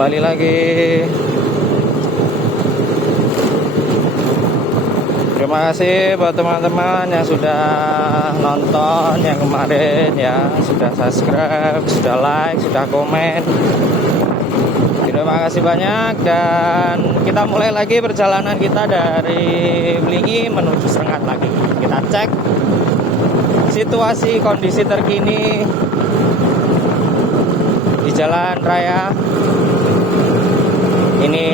kembali lagi. Terima kasih buat teman-teman yang sudah nonton yang kemarin ya, sudah subscribe, sudah like, sudah komen. Terima kasih banyak, dan kita mulai lagi perjalanan kita dari Blingi menuju Srengat lagi. Kita cek situasi kondisi terkini di jalan raya ini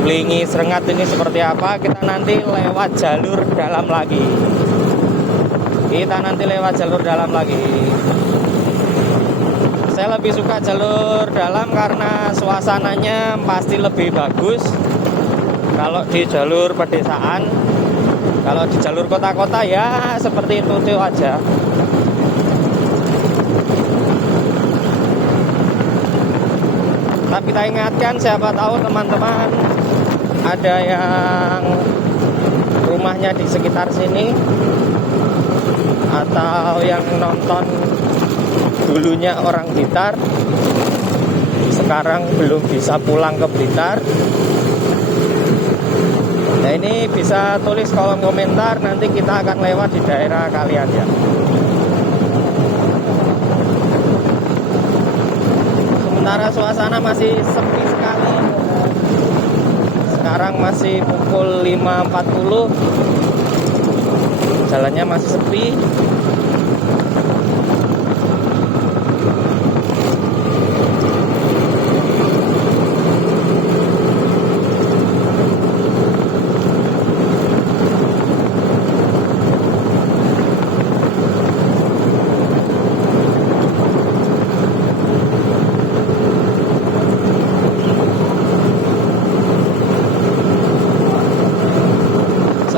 Blingi Srengat ini seperti apa. Kita nanti lewat jalur dalam lagi. Saya lebih suka jalur dalam karena suasananya pasti lebih bagus kalau di jalur pedesaan. Kalau di jalur kota-kota ya seperti itu aja. Tapi kita ingatkan, siapa tahu teman-teman ada yang rumahnya di sekitar sini atau yang nonton dulunya orang Blitar, sekarang belum bisa pulang ke Blitar. Nah, ini bisa tulis kolom komentar, nanti kita akan lewat di daerah kalian ya. Sementara suasana masih sepi sekali. Sekarang masih pukul 5.40. Jalannya masih sepi.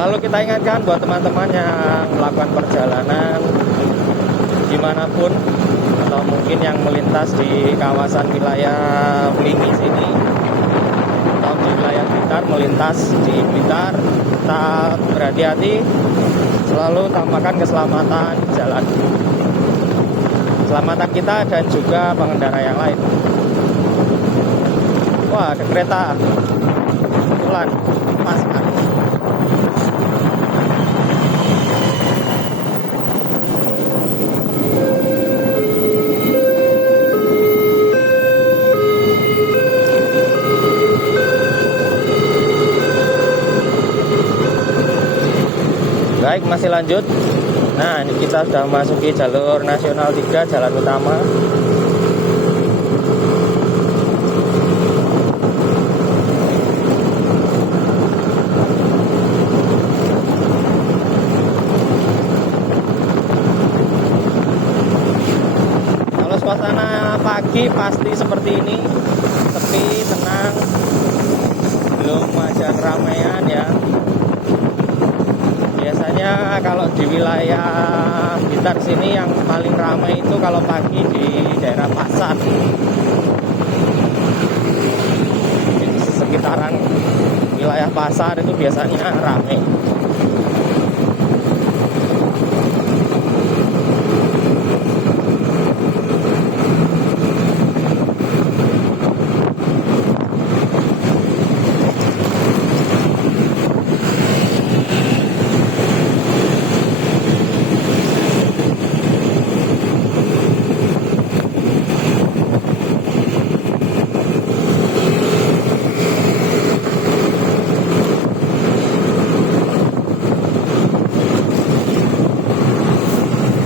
Lalu kita ingatkan buat teman-teman yang melakukan perjalanan dimanapun atau mungkin yang melintas di kawasan wilayah Blingi sini atau di wilayah Blitar, melintas di Blitar, tetap berhati-hati, selalu utamakan keselamatan jalan, keselamatan kita dan juga pengendara yang lain. Wah, ada kereta kebetulan pas kan. Baik, masih lanjut. Nah, ini kita sudah memasuki jalur nasional 3, jalan utama. Kalau suasana pagi pasti seperti ini, sepi, tenang, belum ada keramaian ya. Biasanya kalau di wilayah Blitar sini yang paling ramai itu kalau pagi di daerah pasar. Di sekitaran wilayah pasar itu biasanya ramai.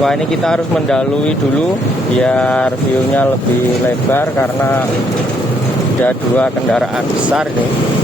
Wah, ini kita harus mendalui dulu biar view-nya lebih lebar karena ada 2 kendaraan besar nih.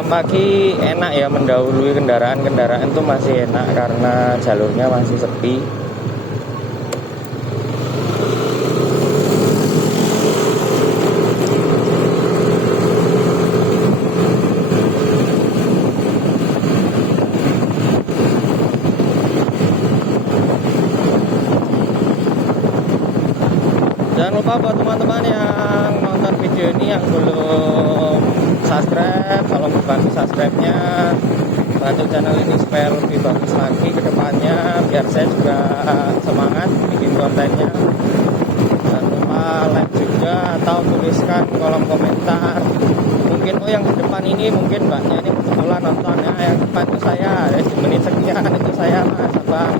jam pagi enak ya, mendahului kendaraan-kendaraan tuh masih enak karena jalurnya masih sepi. Jangan lupa buat teman-teman yang nonton video ini yang belum subscribe, kalau bantu subscribe-nya, bantu channel ini supaya lebih bagus lagi ke depannya, biar saya juga semangat bikin kontennya. Jangan lupa like juga atau tuliskan kolom komentar. Mungkin yang di depan ini mungkin mbaknya ini kebetulan nonton ya, yang depan itu saya, ya, di menit sekian itu saya mas abang.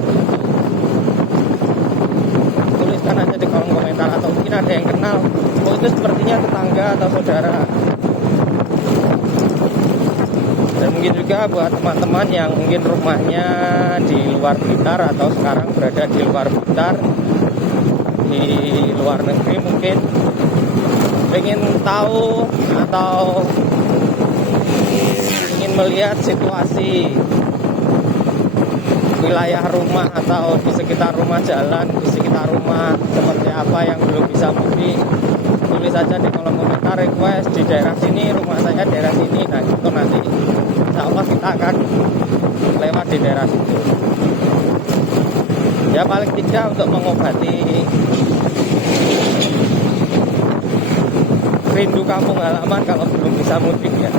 Tuliskan aja di kolom komentar, atau mungkin ada yang kenal, oh itu sepertinya tetangga atau saudara. Dan mungkin juga buat teman-teman yang mungkin rumahnya di luar Blitar atau sekarang berada di luar Blitar, di luar negeri, mungkin ingin tahu atau ingin melihat situasi wilayah rumah atau di sekitar rumah, jalan di sekitar rumah seperti apa yang belum bisa mudik, tulis saja di kolom komentar, request di daerah sini, rumah saya daerah sini. Nah itu nanti insya Allah kita akan lewat di daerah situ, ya paling tidak untuk mengobati rindu kampung halaman kalau belum bisa mudik ya.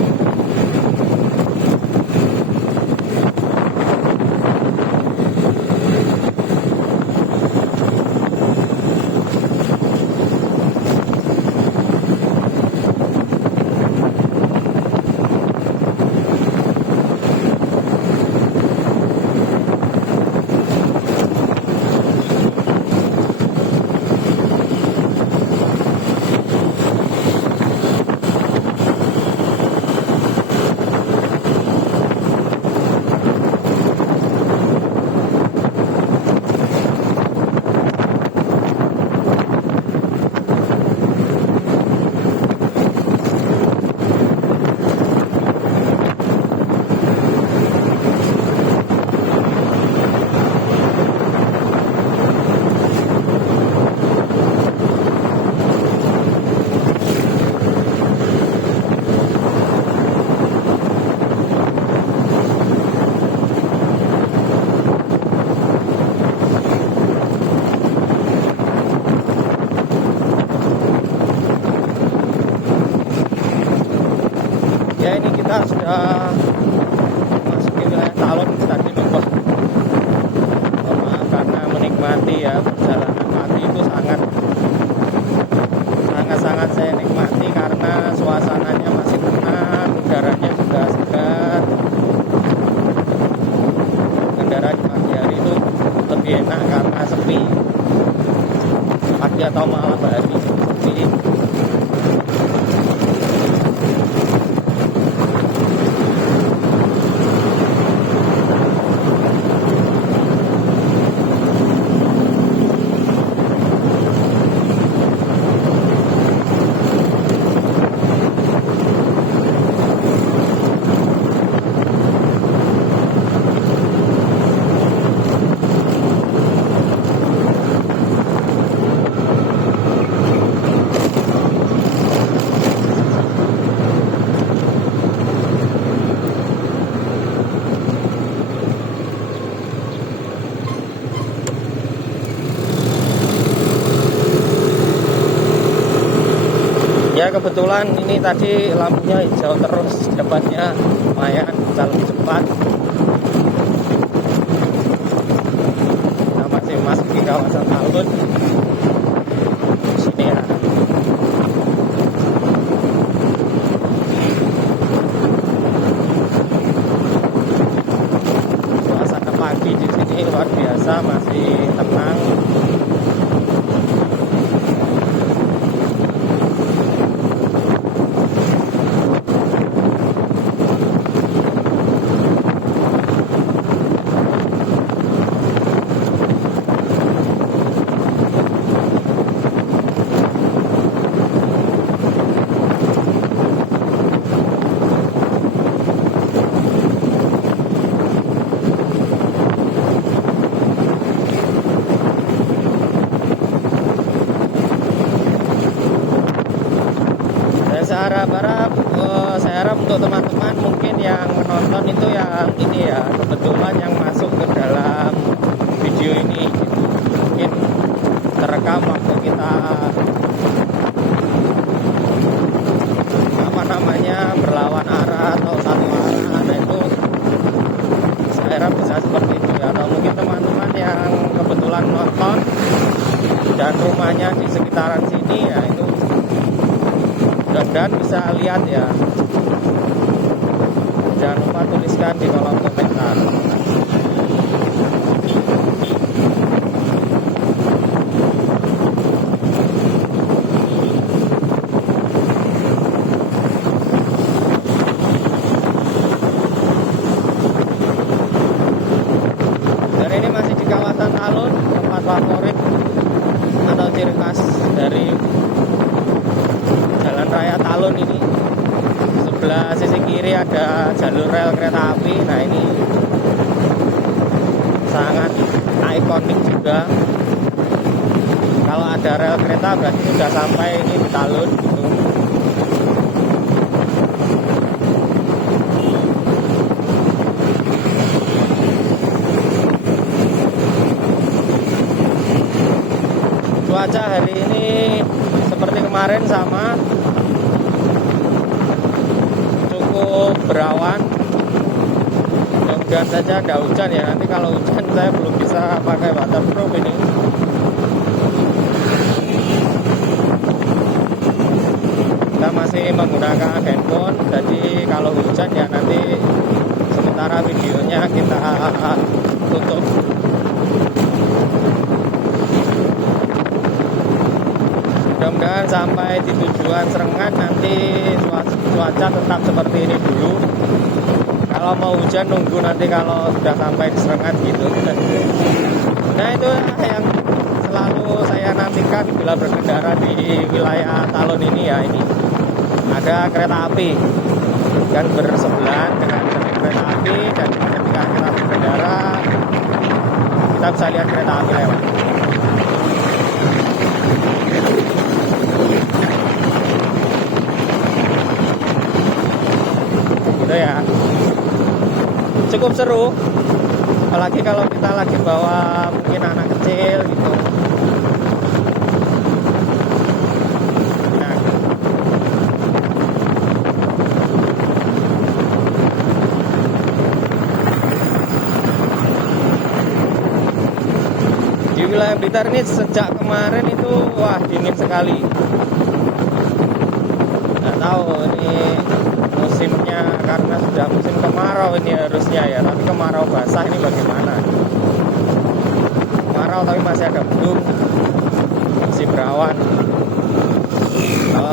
Ya ini kita sudah masuk ke wilayah Talon tadi Bos. Maaf karena menikmati ya perjalanan pagi itu sangat saya nikmati karena suasananya masih tenang, udaranya juga segar. Kendaraan di pagi hari itu lebih enak karena sepi. Pagi atau malam hari sepi. Ya kebetulan ini tadi lampunya hijau terus, depannya lumayan bisa lebih cepat. Kita masih masuk di kawasan Talun sini ya. Suasana pagi di sini luar biasa, masih tenang. saya harap untuk teman-teman mungkin yang menonton itu yang ini ya, kebetulan yang masuk ke dalam video ini gitu. Mungkin terekam waktu kita berlawan arah atau satu arah, nah itu saya harap bisa seperti itu ya. Atau mungkin teman-teman yang kebetulan nonton dan rumahnya di sekitaran sini ya, itu mudah-mudahan bisa lihat ya. Jangan lupa tuliskan di kolom komentar. Dan ini masih di kawasan Talun, tempat favorit atau ciri khas dari Jalan Raya Talun ini. Sebelah sisi kiri ada jalur rel kereta api. Nah ini sangat ikonik juga. Kalau ada rel kereta berarti sudah sampai ini di Talun gitu. Cuaca hari ini seperti kemarin sama, cukup berawan. Mudah-mudahan saja ada hujan ya. Nanti kalau hujan saya belum bisa pakai waterproof ini. Kita masih menggunakan handphone, jadi kalau hujan ya nanti sementara videonya kita tutup. Mudah-mudahan sampai di tujuan Serengat nanti cuaca tetap seperti ini dulu. Kalau mau hujan nunggu nanti kalau sudah sampai di Serengat gitu. Nah itu yang selalu saya nantikan bila berkendara di wilayah Talun ini ya. Ini ada kereta api dan bersebelahan dengan kereta api, dan ketika kita berkendara kita bisa lihat kereta api lewat. Gitu ya, cukup seru, apalagi kalau kita lagi bawa mungkin anak kecil gitu. Nah, di wilayah Blitar ini sejak kemarin itu wah dingin sekali. Nggak tahu ini musimnya, karena sudah musim kemarau ini harusnya ya, tapi kemarau basah ini bagaimana? Kemarau tapi masih ada mendung, masih berawan.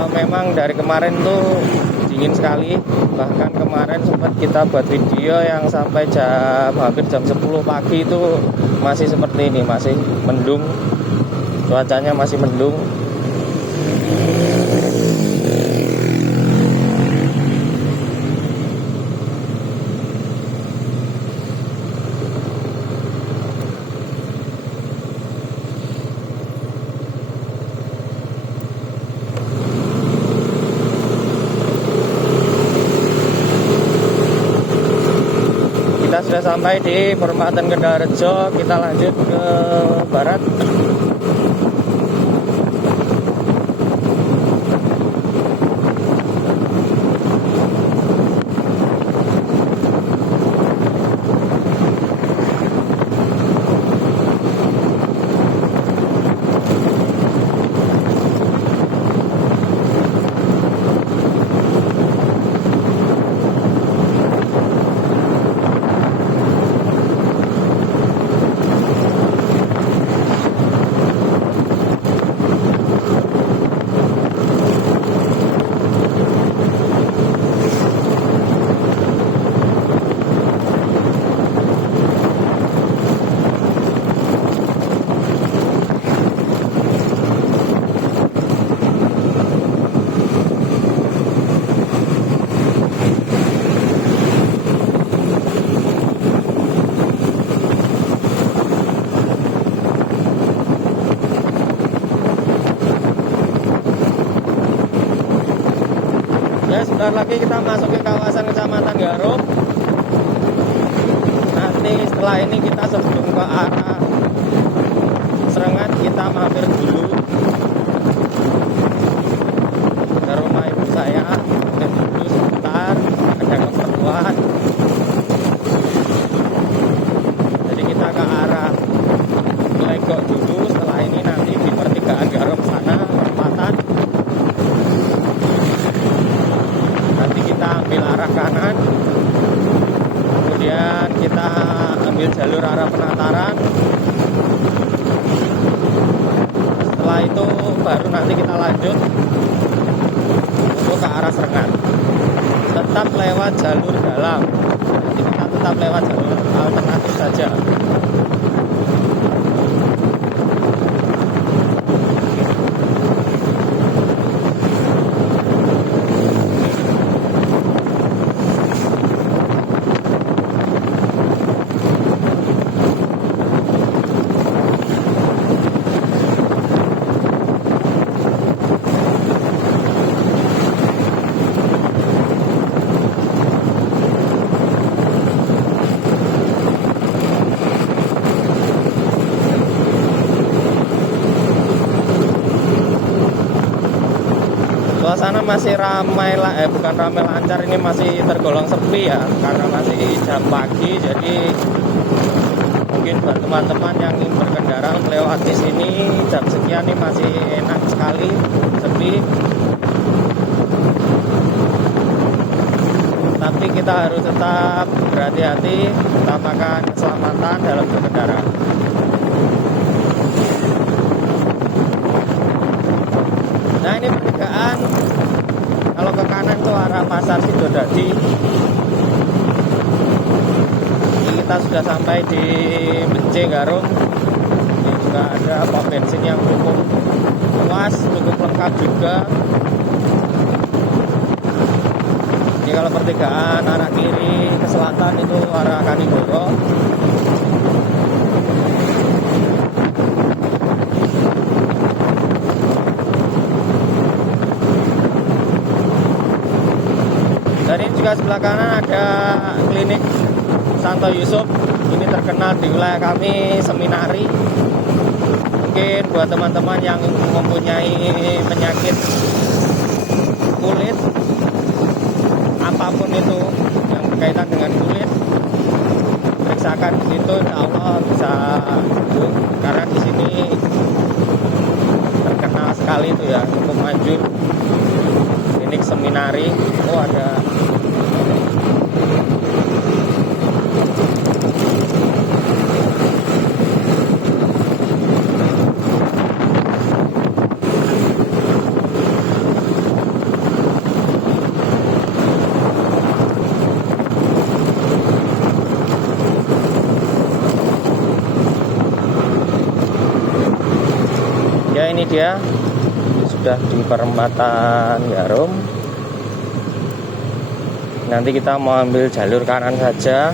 Memang dari kemarin tuh dingin sekali. Bahkan kemarin sempat kita buat video yang sampai hampir jam 10 pagi itu masih seperti ini, masih mendung, cuacanya masih mendung. Kita sudah sampai di Perempatan Kendal-Rejo. Kita lanjut ke barat. Sebentar lagi kita masuk ke kawasan Kecamatan Garum. Nanti setelah ini kita sebelum ke arah Serengat, kita mampir dulu ke rumah ibu saya, mampir dulu sebentar, ada keperluan. Jadi kita ke arah Legok dulu. Setelah ini nanti di pertigaan Garum sana perempatan, nanti kita ambil arah kanan, kemudian kita ambil jalur arah Penataran. Setelah itu baru nanti kita lanjut untuk ke arah Serengat, tetap lewat jalur dalam. Nanti kita tetap lewat jalur alternatif saja. Suasana masih ramai lah, bukan ramai lancar, ini masih tergolong sepi ya, karena masih jam pagi. Jadi mungkin buat teman-teman yang ingin berkendara melewati sini jam sekian ini masih enak sekali, sepi. Tapi kita harus tetap berhati-hati, utamakan keselamatan dalam berkendara. Nah, ini pertigaan. Kalau ke kanan itu arah Pasar Sidodadi. Ini kita sudah sampai di Bence Garum. Ini juga ada pom bensin yang cukup luas, cukup lengkap juga. Ini kalau pertigaan arah kiri ke selatan itu arah Kanigoro. Dan ini juga sebelah kanan ada klinik Santo Yusuf. Ini terkenal di wilayah kami, Seminari. Mungkin buat teman-teman yang mempunyai penyakit kulit, apapun itu yang berkaitan dengan kulit, periksakan di situ, insya Allah bisa sembuh. Karena di sini terkenal sekali itu ya, cukup maju. Klinik Seminari. Oh, ada ya, ini dia sudah di perempatan Garum. Nanti kita mau ambil jalur kanan saja,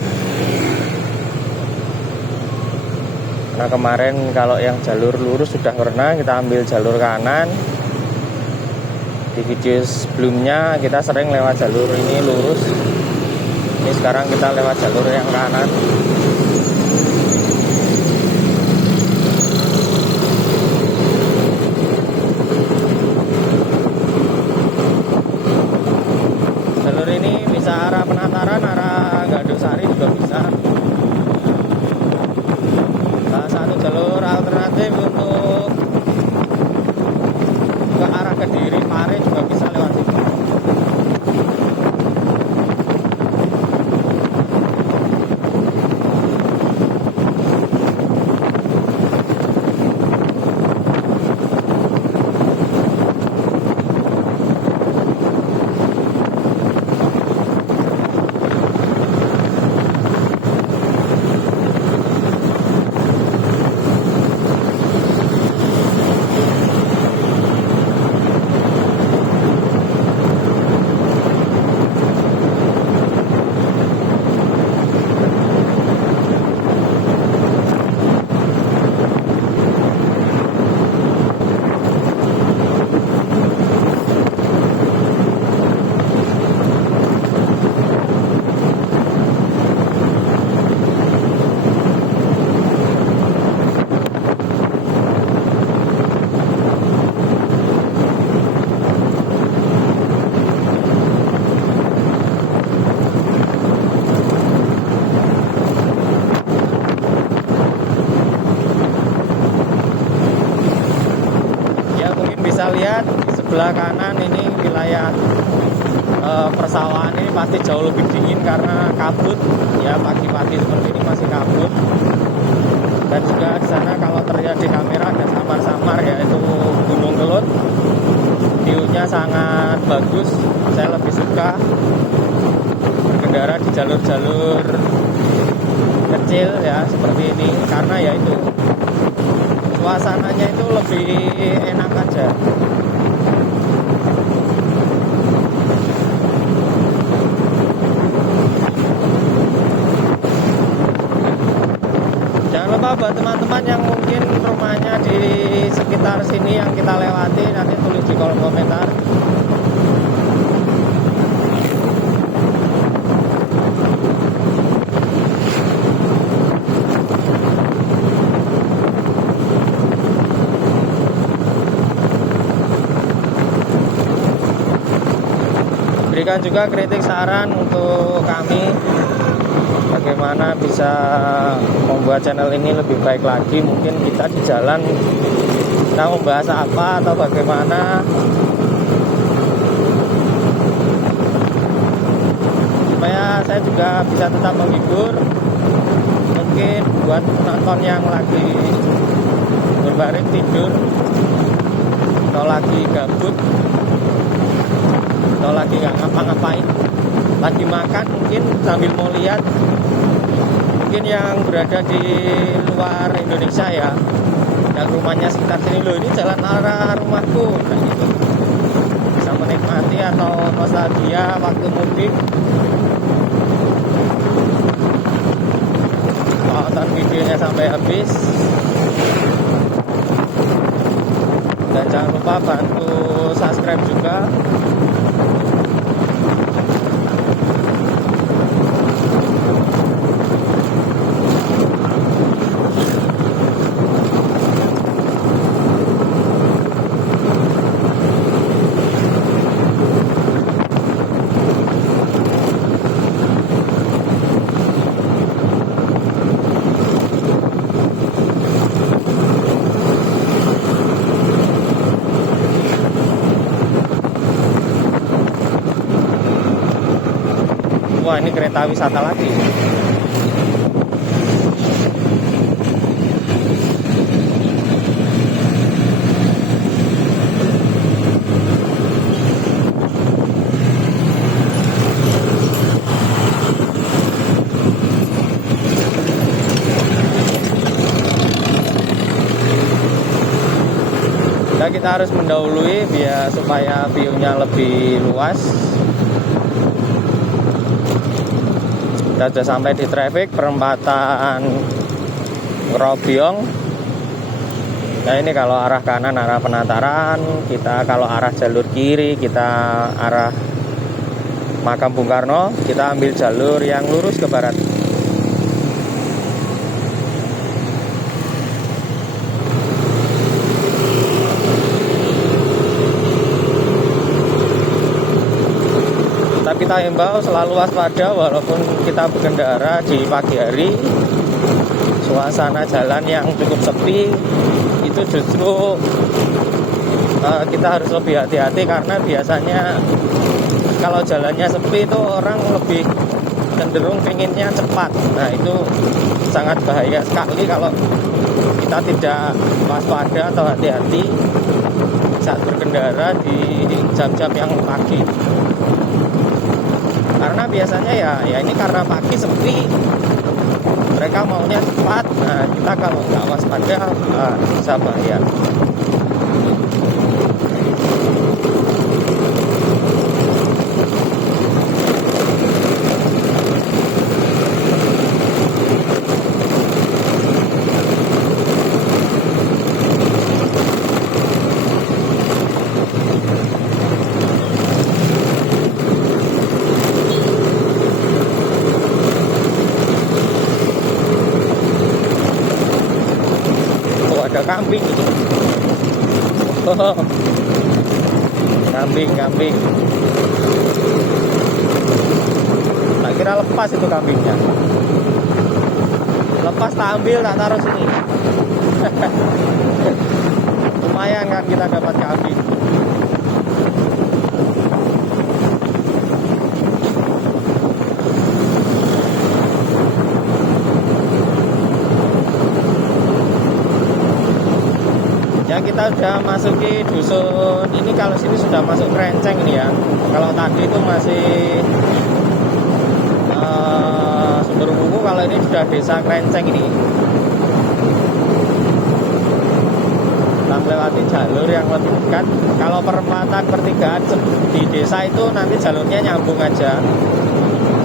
karena kemarin kalau yang jalur lurus sudah pernah, kita ambil jalur kanan. Di video sebelumnya kita sering lewat jalur ini lurus, ini sekarang kita lewat jalur yang kanan. Ini bisa arah Penataran, arah Gandusari juga bisa. Salah satu jalur alternatif untuk ke arah Kediri, Pare juga bisa lewat situ. sebelah kanan ini wilayah persawahan ini pasti jauh lebih dingin karena kabut ya, pagi-pagi seperti ini masih kabut. Dan juga di sana kalau terlihat di kamera ada samar-samar yaitu Gunung Kelut. View-nya sangat bagus. Saya lebih suka berkendara di jalur-jalur kecil ya seperti ini karena ya itu suasananya itu lebih enak aja. Jangan lupa buat teman-teman yang mungkin rumahnya di sekitar sini yang kita lewati, nanti tulis di kolom komentar. Berikan juga kritik saran untuk kami bagaimana bisa membuat channel ini lebih baik lagi. Mungkin kita di jalan kita membahas apa atau bagaimana supaya saya juga bisa tetap menghibur. Mungkin buat penonton yang lagi berbaring tidur atau lagi gabut atau lagi nggak ngapa-ngapain, lagi makan mungkin sambil mau lihat, mungkin yang berada di luar Indonesia ya, yang rumahnya sekitar sini, loh ini jalan arah rumahku, nah gitu, bisa menikmati atau nostalgia waktu mudik. Tonton videonya sampai habis dan jangan lupa bantu subscribe juga. Wah, ini kereta wisata lagi. Nah, kita harus mendahului biar supaya view-nya lebih luas. Kita sudah sampai di traffic perempatan Robyong. Nah ini kalau arah kanan arah Penataran, kita kalau arah jalur kiri kita arah Makam Bung Karno, kita ambil jalur yang lurus ke barat. Kita himbau selalu waspada walaupun kita berkendara di pagi hari, suasana jalan yang cukup sepi itu justru kita harus lebih hati-hati karena biasanya kalau jalannya sepi itu orang lebih cenderung pengennya cepat. Nah itu sangat bahaya sekali kalau kita tidak waspada atau hati-hati saat berkendara di jam-jam yang pagi. Karena biasanya ya ini karena pagi sepi, mereka maunya cepat. Nah kita kalau nggak waspada bisa bahaya. Kambing itu. Oh, kambing. Tak kira lepas itu kambingnya. Lepas tak ambil, tak taruh sini. Lumayan kan kita dapat kambing. Ya kita udah masuki dusun ini, kalau sini sudah masuk Krenceng ini ya. Kalau tadi itu masih Sumberwungu, kalau ini sudah desa Krenceng ini. Kita melewati jalur yang lebih dekat. Kalau perempatan pertigaan di desa itu nanti jalurnya nyambung aja.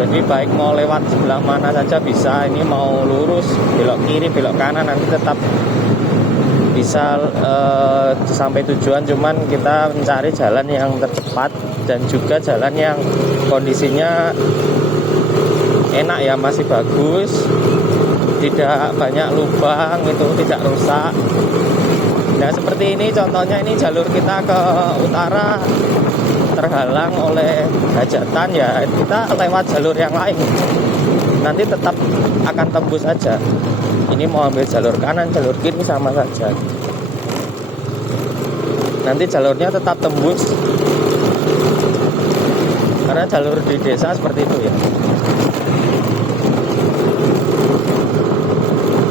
Jadi baik mau lewat sebelah mana saja bisa. Ini mau lurus, belok kiri, belok kanan, nanti tetap bisa sampai tujuan. Cuman kita mencari jalan yang tercepat dan juga jalan yang kondisinya enak ya, masih bagus, tidak banyak lubang, itu tidak rusak. Nah seperti ini contohnya, ini jalur kita ke utara terhalang oleh hajatan ya, kita lewat jalur yang lain, nanti tetap akan tembus saja. Ini mau ambil jalur kanan, jalur kiri sama saja, nanti jalurnya tetap tembus karena jalur di desa seperti itu ya.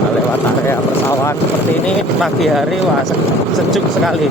Nah, lewat area persawahan seperti ini pagi hari, wah sejuk sekali.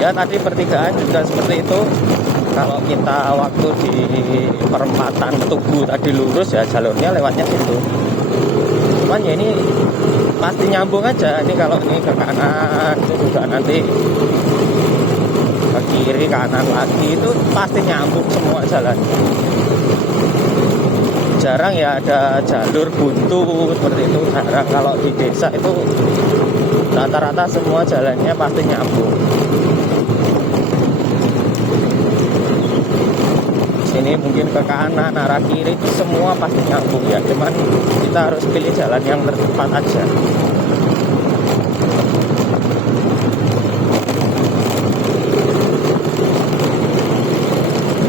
Ya tadi pertigaan juga seperti itu. Kalau kita waktu di perempatan Tugu tadi lurus ya, jalurnya lewatnya situ. Cuman ya ini pasti nyambung aja. Ini kalau ini ke kanan itu juga nanti ke kiri, kanan lagi, itu pasti nyambung semua jalan. Jarang ya ada jalur buntu seperti itu, jarang. Kalau di desa itu rata-rata semua jalannya pasti nyambung. Sini mungkin ke kanan, arah kiri itu semua pasti nyambung ya. Cuman kita harus pilih jalan yang tercepat aja.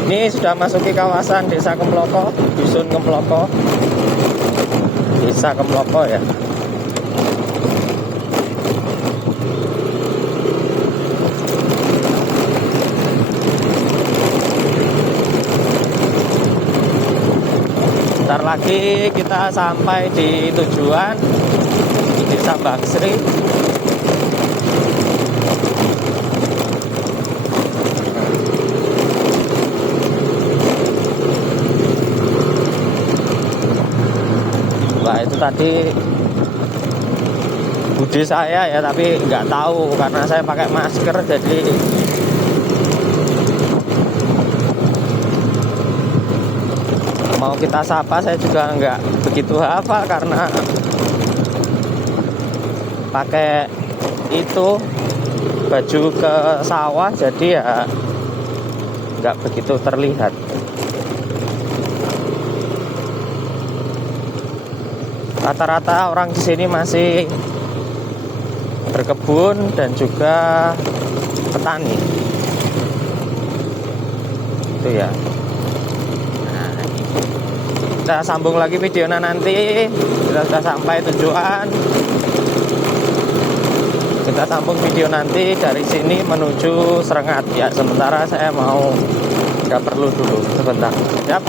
Ini sudah masuki kawasan Desa Kemloko, Dusun Kemloko, Desa Kemloko ya. Bentar lagi kita sampai di tujuan, di Desa Bangsri. Wah itu tadi bude saya ya, tapi nggak tahu karena saya pakai masker, jadi mau kita sapa saya juga nggak begitu hafal karena pakai itu baju ke sawah, jadi ya nggak begitu terlihat. Rata-rata orang di sini masih berkebun dan juga petani. Itu ya. Kita sambung lagi videonya nanti. Kita sudah sampai tujuan. Kita sambung video nanti dari sini menuju Serengat ya. Sementara saya mau nggak perlu dulu sebentar. Yap.